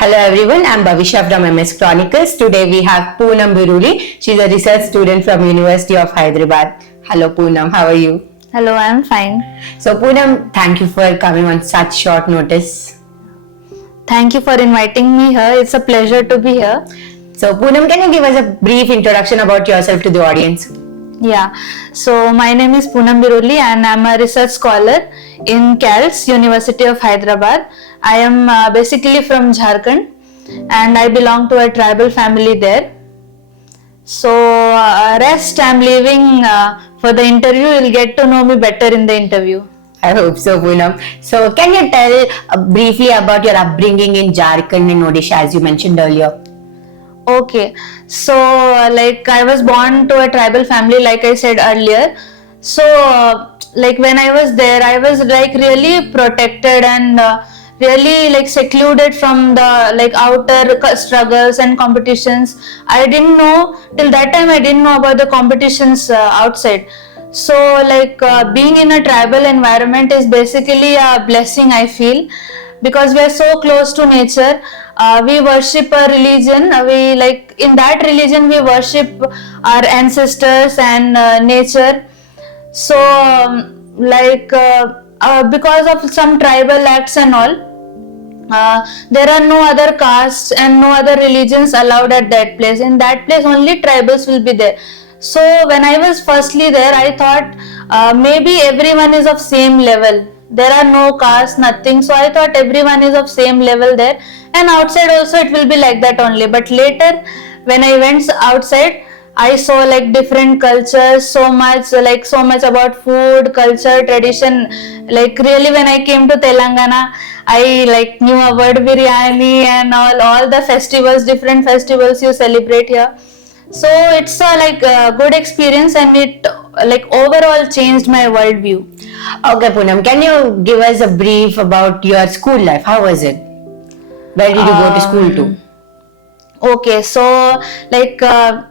Hello everyone, I'm Bhavisha from MS Chronicles. Today we have Poonam Biruli. She's a research student from University of Hyderabad. Hello Poonam, how are you? Hello, I'm fine. So Poonam, thank you for coming on such short notice. Thank you for inviting me here. It's a pleasure to be here. So Poonam, can you give us a brief introduction about yourself to the audience? Yeah, so my name is Poonam Biruli and I'm a research scholar in CALS, University of Hyderabad. I am basically from Jharkhand and I belong to a tribal family there. So rest I'm leaving for the interview. You'll get to know me better in the interview. I hope so, Poonam. So can you tell briefly about your upbringing in Jharkhand and Odisha as you mentioned earlier? Okay, so like I was born to a tribal family, like I said earlier. So like when I was there, I was like really protected and really like secluded from the like outer struggles and competitions. I didn't know till that time. I didn't know about the competitions outside. So like being in a tribal environment is basically a blessing, I feel, because we are so close to nature. We worship a religion. We like in that religion we worship our ancestors and nature. So because of some tribal acts and all, there are no other castes and no other religions allowed at that place. In that place only tribals will be there. So when I was firstly there, I thought maybe everyone is of same level. There are no castes, nothing. So I thought everyone is of same level there, and outside also it will be like that only. But later when I went outside, I saw like different cultures, so much about food, culture, tradition. Like really when I came to Telangana, I like knew about biryani and all the festivals, different festivals you celebrate here. So it's a good experience, and it like overall changed my worldview. Okay, Poonam, can you give us a brief about your school life? How was it? Where did you go to school to? Okay, so like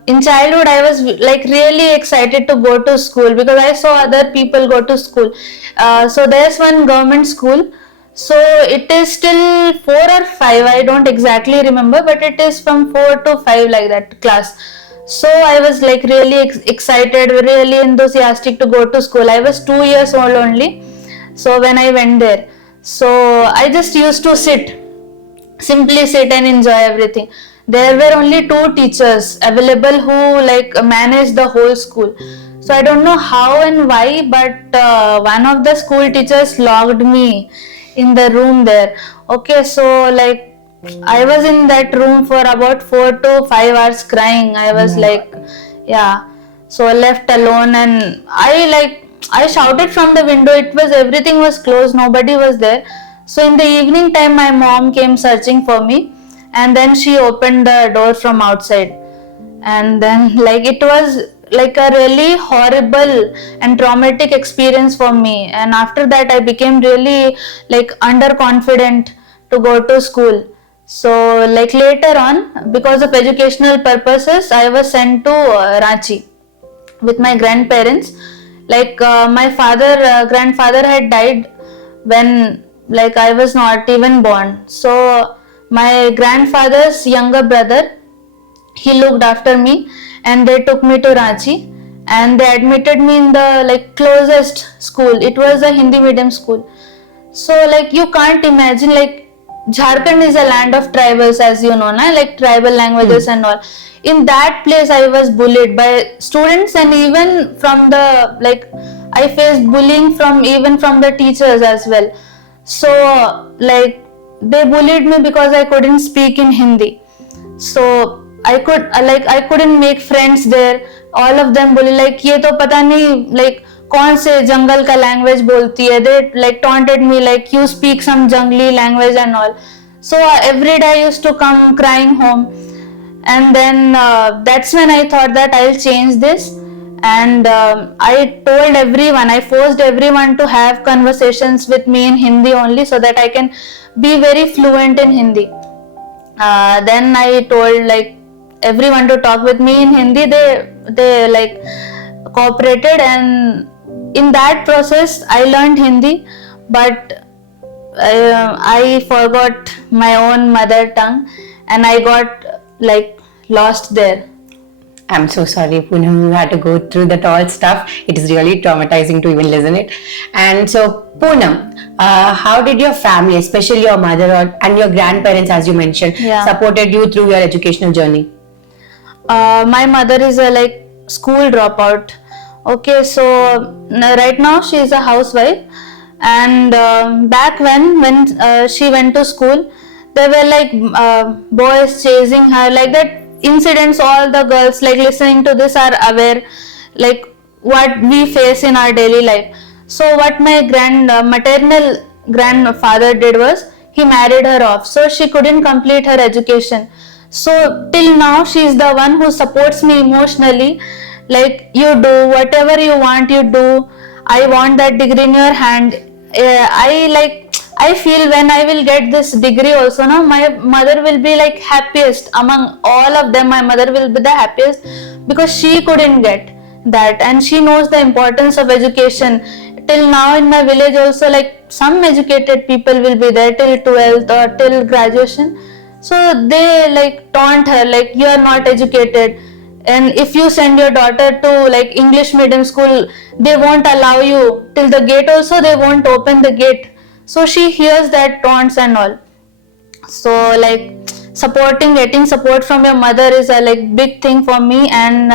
in childhood I was like really excited to go to school because I saw other people go to school. So there's one government school. So it is still 4 or 5, I don't exactly remember, but it is from 4 to 5 like that class. So I was like really excited, really enthusiastic to go to school. I was 2 years old only. So when I went there, so I just used to simply sit and enjoy everything. There were only 2 teachers available who like managed the whole school. So I don't know how and why, but one of the school teachers locked me in the room there. Okay, so like I was in that room for about 4 to 5 hours crying. I was like, yeah. So I left alone, and I shouted from the window. Everything was closed. Nobody was there. So in the evening time, my mom came searching for me, and then she opened the door from outside. And then like it was like a really horrible and traumatic experience for me. And after that, I became really like underconfident to go to school. So like later on, because of educational purposes, I was sent to Ranchi with my grandparents. Like my grandfather had died when like I was not even born. So my grandfather's younger brother, he looked after me, and they took me to Ranchi, and they admitted me in the like closest school. It was a Hindi medium school. So like you can't imagine, like Jharkhand is a land of tribals, as you know, na? Like tribal languages and all. In that place I was bullied by students, and even from the like I faced bullying from even from the teachers as well. So like they bullied me because I couldn't speak in Hindi. So I couldn't make friends there. All of them bully like ये तो पता नहीं like कौन से जंगल का language बोलती है. They like taunted me like you speak some jungly language and all. So every day I used to come crying home, and then that's when I thought that I'll change this. And I told everyone, I forced everyone to have conversations with me in Hindi only, so that I can be very fluent in Hindi. Then I told like everyone to talk with me in Hindi. They like cooperated, and in that process I learned Hindi. But I forgot my own mother tongue, and I got like lost there. I'm so sorry, Poonam, you had to go through that all stuff. It is really traumatizing to even listen it. And so, Poonam, how did your family, especially your mother and your grandparents, as you mentioned, Yeah. supported you through your educational journey? My mother is a like school dropout. Okay, so right now she is a housewife, and back when she went to school, there were like boys chasing her, like that incidents. All the girls like listening to this are aware, like what we face in our daily life. So what my maternal grandfather did was he married her off, so she couldn't complete her education. So till now she is the one who supports me emotionally, like you do whatever you want, you do. I want that degree in your hand. I feel when I will get this degree also, no, my mother will be like happiest among all of them. My mother will be the happiest because she couldn't get that, and she knows the importance of education. Till now in my village also, like some educated people will be there till 12th or till graduation. So they like taunt her like you are not educated, and if you send your daughter to like English medium school, they won't allow you till the gate also, they won't open the gate. So she hears that taunts and all. So like getting support from your mother is a like big thing for me. And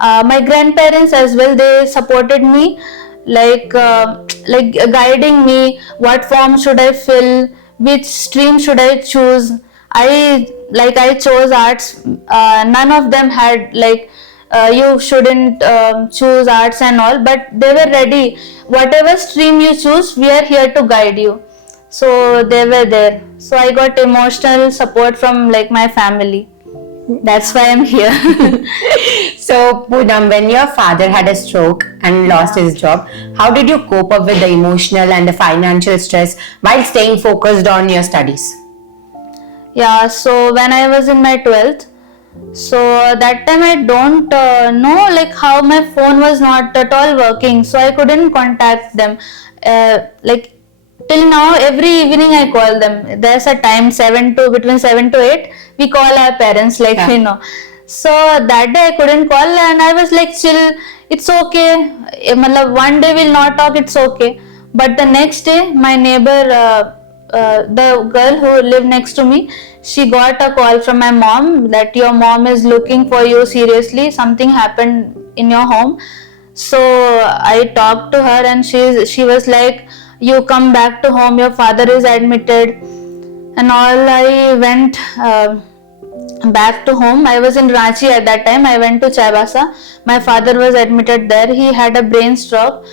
my grandparents as well, they supported me, like guiding me what form should I fill, which stream should I choose. I chose arts. None of them had like you shouldn't choose arts and all, but they were ready. Whatever stream you choose, we are here to guide you. So they were there. So I got emotional support from like my family. That's why I'm here. So, Poonam, when your father had a stroke and lost his job, how did you cope up with the emotional and the financial stress while staying focused on your studies? Yeah, so when I was in my 12th, so that time I don't know like how my phone was not at all working, so I couldn't contact them. Like till now, every evening I call them. There's a time between 7 to 8 we call our parents, like Yeah. you know. So that day I couldn't call, and I was like chill. It's okay. Matlab, one day we'll not talk. It's okay. But the next day, my neighbor, the girl who lived next to me, she got a call from my mom that your mom is looking for you seriously. Something happened in your home. So I talked to her, and she was like, you come back to home, your father is admitted and all. I went back to home. I was in Ranchi at that time. I went to Chaibasa. My father was admitted there. He had a brain stroke,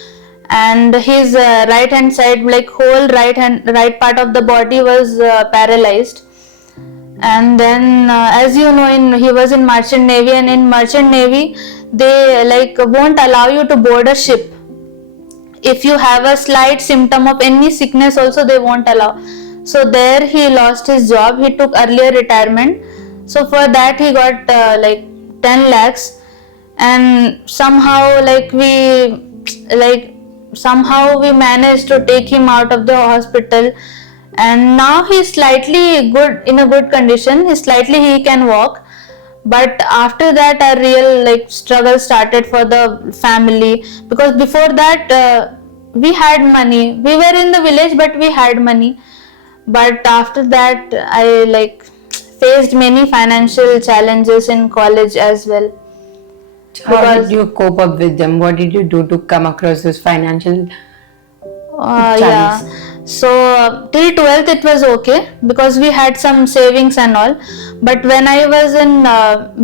and his right hand side, like whole right part of the body was paralyzed. And then as you know, he was in Merchant Navy, and in Merchant Navy they like won't allow you to board a ship. If you have a slight symptom of any sickness also, they won't allow. So there he lost his job. He took earlier retirement. So for that he got like 10 lakhs, and somehow we managed to take him out of the hospital, and now he's slightly good, in a good condition. He can walk. But after that a real like struggle started for the family, because before that we had money. We were in the village, but we had money. But after that I like faced many financial challenges in college as well. How did you cope up with them? What did you do to come across this financial Yeah. challenge? So till 12th it was okay because we had some savings and all. But when I was in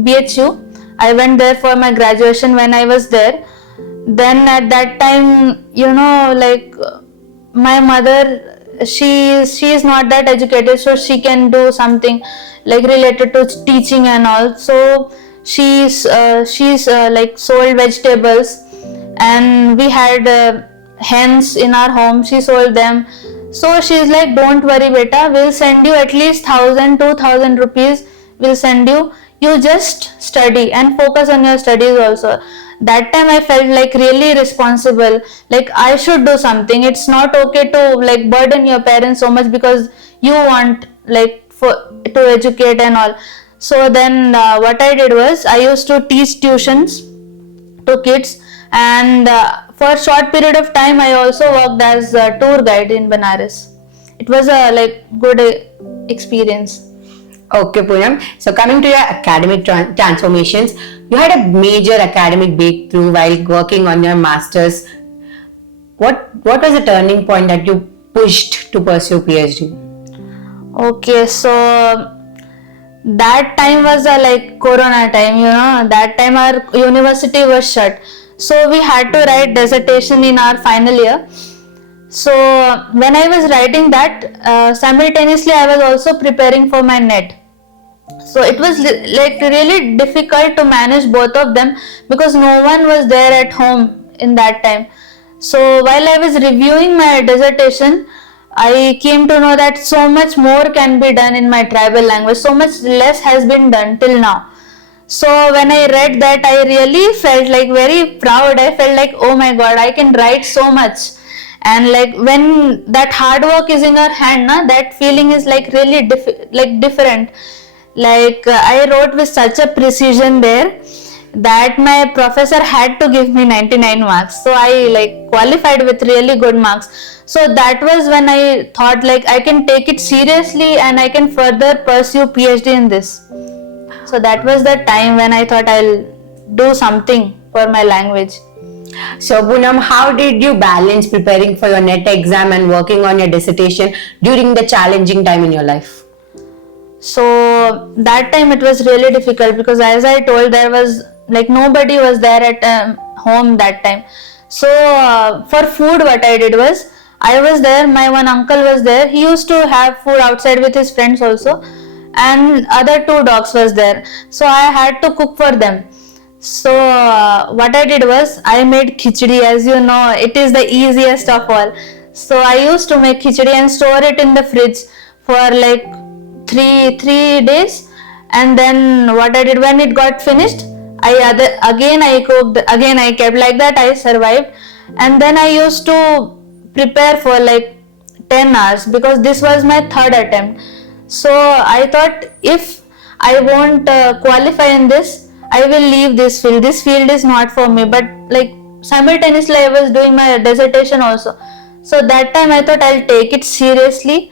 BHU, I went there for my graduation. When I was there, then at that time, you know, like my mother, she is not that educated, so she can do something like related to teaching and all. So she's like sold vegetables, and we had hens in our home. She sold them. So she's like, don't worry beta, we'll send you at least 1,000-2,000 rupees. We'll send you. You just study and focus on your studies also. that time I felt like really responsible, like I should do something. It's not okay to like burden your parents so much because you want like for to educate and all. So then what I did was I used to teach tuitions to kids, and for a short period of time I also worked as a tour guide in Banaras. It was a like good experience. Okay, Poonam. So coming to your academic transformations, you had a major academic breakthrough while working on your masters. What was the turning point that you pushed to pursue PhD? Okay, so that time was a like Corona time, you know. That time our university was shut, so we had to write dissertation in our final year. So when I was writing that, simultaneously I was also preparing for my NET. So it was like really difficult to manage both of them because no one was there at home in that time. So while I was reviewing my dissertation, I came to know that so much more can be done in my tribal language, so much less has been done till now. So when I read that, I really felt like very proud. I felt like, oh my god, I can write so much. And like when that hard work is in your hand, that feeling is like really different. Like I wrote with such a precision there that my professor had to give me 99 marks. So I like qualified with really good marks. So that was when I thought like I can take it seriously and I can further pursue PhD in this. So that was the time when I thought I'll do something for my language. So Poonam, how did you balance preparing for your NET exam and working on your dissertation during the challenging time in your life? So that time it was really difficult because as I told, there was like nobody was there at home that time. So for food what I did was I was there, my one uncle was there, he used to have food outside with his friends also, and other two dogs was there, so I had to cook for them. So what I did was I made khichdi. As you know, it is the easiest of all. So I used to make khichdi and store it in the fridge for like three days, and then what I did when it got finished, I cooked again. I kept like that. I survived, and then I used to prepare for like 10 hours because this was my third attempt. So I thought if I won't qualify in this, I will leave this field. This field is not for me. But like simultaneously I was doing my dissertation also. So that time I thought I'll take it seriously.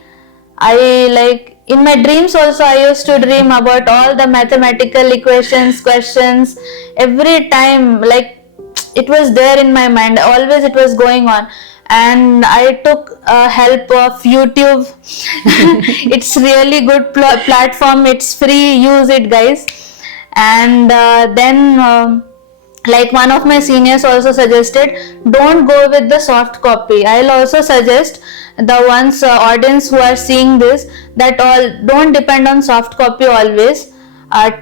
I like in my dreams also I used to dream about all the mathematical equations, questions. Every time like it was there in my mind. Always it was going on. And I took help of YouTube. It's really good platform. It's free. Use it, guys. And then like one of my seniors also suggested, don't go with the soft copy. I'll also suggest the ones audience who are seeing this that all don't depend on soft copy always.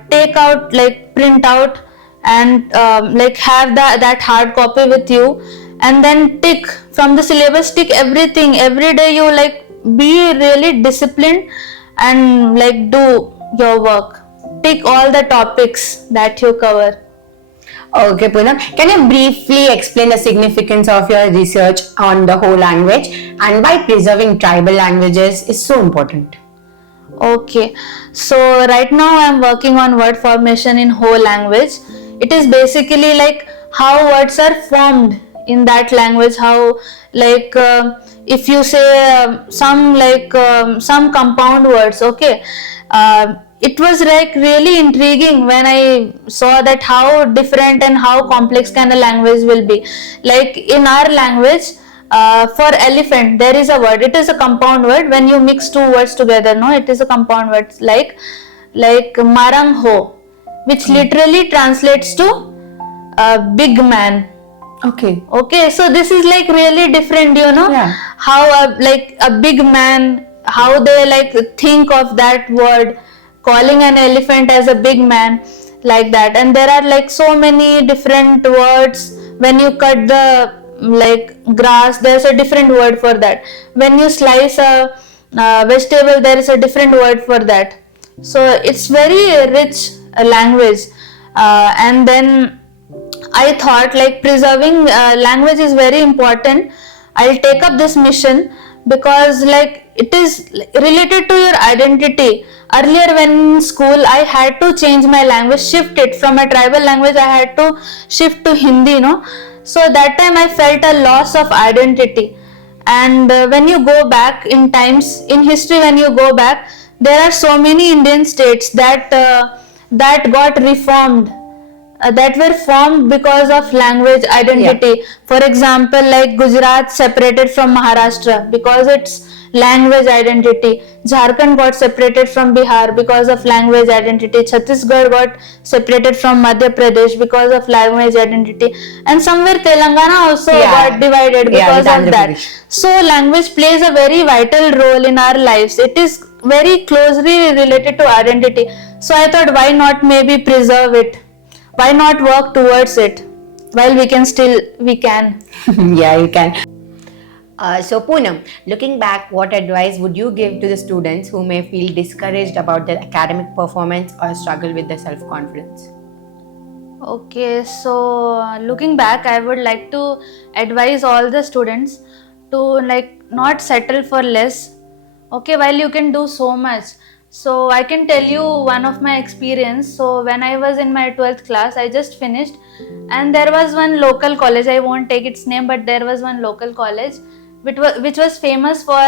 Take out like print out and like have that hard copy with you, and then tick from the syllabus, tick everything every day. You like be really disciplined and like do your work, tick all the topics that you cover. Okay, Poonam, can you briefly explain the significance of your research on the Ho language and why preserving tribal languages is so important? Okay, so right now I'm working on word formation in Ho language. It is basically like how words are formed in that language. How like if you say some compound words, okay, it was like really intriguing when I saw that how different and how complex can a language will be. Like in our language, for elephant there is a word, it is a compound word. When you mix two words together, no, it is a compound word, like marang ho, which literally translates to big man. Okay, so this is like really different, you know. Yeah. How like a big man, how they like think of that word, calling an elephant as a big man, like that. And there are like so many different words. When you cut the like grass, there's a different word for that. When you slice a vegetable, there is a different word for that. So it's very rich language. And then I thought like preserving language is very important. I'll take up this mission because like it is related to your identity. Earlier when in school I had to change my language, shift it from a tribal language, I had to shift to Hindi, so that time I felt a loss of identity. And when you go back in times in history, when you go back, there are so many Indian states that got reformed, that were formed because of language identity. For example, like Gujarat separated from Maharashtra because its language identity. Jharkhand got separated from Bihar because of language identity. Chhattisgarh got separated from Madhya Pradesh because of language identity. And somewhere Telangana also got divided because of that. So language plays a very vital role in our lives. It is very closely related to identity. So I thought, why not maybe preserve it? Why not work towards it while we can? Yeah, you can. So Poonam, looking back, what advice would you give to the students who may feel discouraged about their academic performance or struggle with their self-confidence? Okay, so looking back, I would like to advise all the students to like not settle for less. Okay, while you can do so much. So I can tell you one of my experience. So when I was in my 12th class, I just finished, and there was one local college. I won't take its name, but there was one local college which was famous for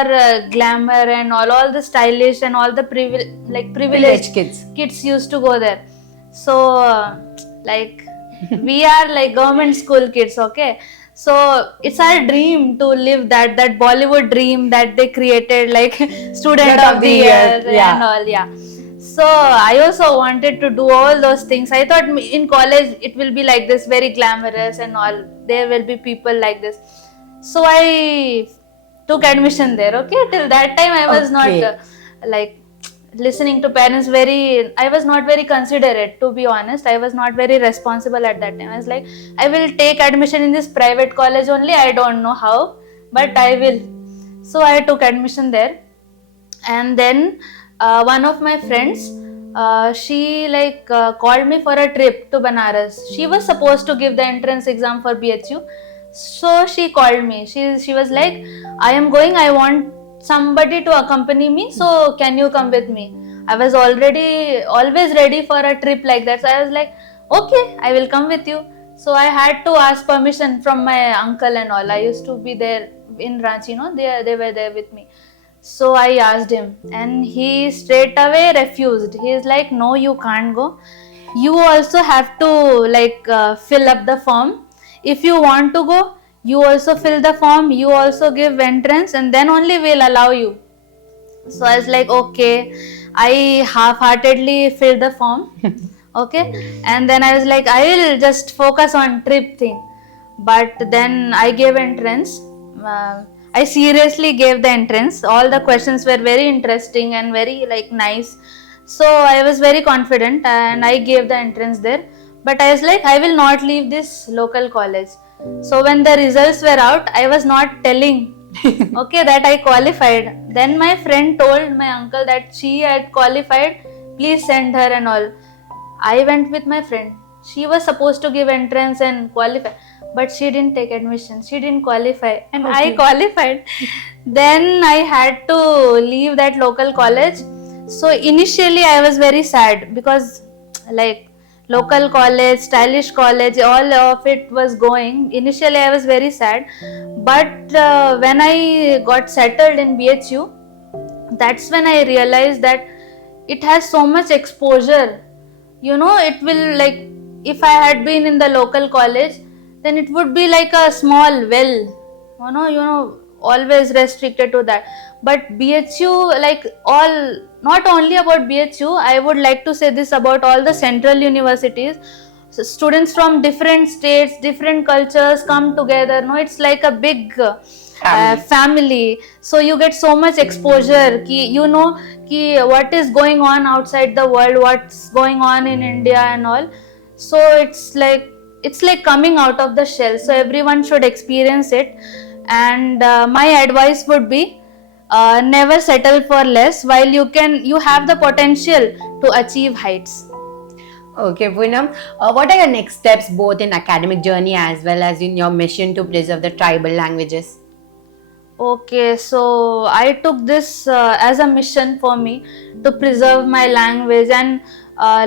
glamour and all the stylish and all the privileged kids used to go there. So like we are like government school kids, okay? So it's our dream to live that Bollywood dream that they created, like student of the year and all. So I also wanted to do all those things. I thought in college it will be like this, very glamorous and all. There will be people like this. So I took admission there. Okay, till that time I was not like listening to parents. I was not very considerate, to be honest. I was not very responsible at that time. I was like, I will take admission in this private college only. I don't know how, but I will. So I took admission there, and then one of my friends, she called me for a trip to Banaras. She was supposed to give the entrance exam for BHU, so she called me. She was like, I am going. I want somebody to accompany me, so can you come with me? I was always ready for a trip like that, so I was like, okay, I will come with you. So I had to ask permission from my uncle and all. I used to be there in Ranchi, they were there with me. So I asked him, and he straight away refused. He is like, no, you can't go. You also have to fill up the form. If you want to go, you also fill the form, you also give entrance, and then only we'll allow you. So I was like, okay. I half-heartedly filled the form. Okay, and then I was like, I will just focus on trip thing. But then I gave entrance. I seriously gave the entrance. All the questions were very interesting and very nice. So I was very confident and I gave the entrance there. But I was like, I will not leave this local college. So when the results were out, I was not telling okay, that I qualified. Then my friend told my uncle that she had qualified, please send her and all. I went with my friend. She was supposed to give entrance and qualify, but she didn't take admission. She didn't qualify, and I qualified. Then I had to leave that local college. So initially I was very sad because local college, stylish college, all of it was going. Initially I was very sad, but when I got settled in BHU, that's when I realized that it has so much exposure. It will if I had been in the local college, then it would be like a small well, always restricted to that. But BHU, not only about BHU, I would like to say this about all the central universities. So students from different states, different cultures come together. It's like a big family. So you get so much exposure. What is going on outside the world, what's going on in India and all. So it's like coming out of the shell. So everyone should experience it. And my advice would be, never settle for less while you have the potential to achieve heights. Okay, Poonam. What are your next steps, both in academic journey as well as in your mission to preserve the tribal languages? Okay, so I took this as a mission for me to preserve my language and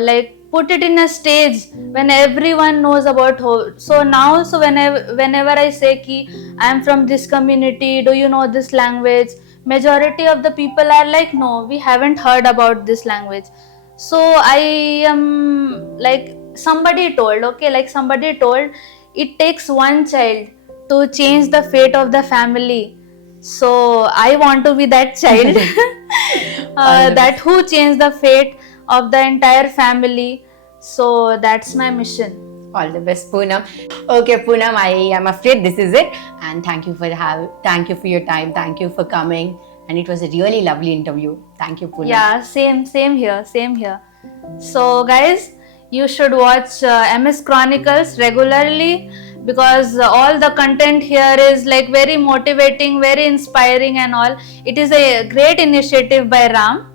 like put it in a stage when everyone knows about how. So now, so whenever I say ki I am from this community, do you know this language? Majority of the people are like, no, we haven't heard about this language. So I am like somebody told, okay, like somebody told, it takes one child to change the fate of the family. So I want to be that child All the that best. who changed the fate of the entire family. So that's my mission. All the best, Poonam. Okay, Poonam, I am afraid this is it. And thank you for your time. Thank you for coming. And it was a really lovely interview. Thank you, Poonam. Yeah, same here, same here. So guys, you should watch MS Chronicles regularly because all the content here is like very motivating, very inspiring and all. It is a great initiative by Ram,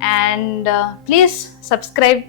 and please subscribe.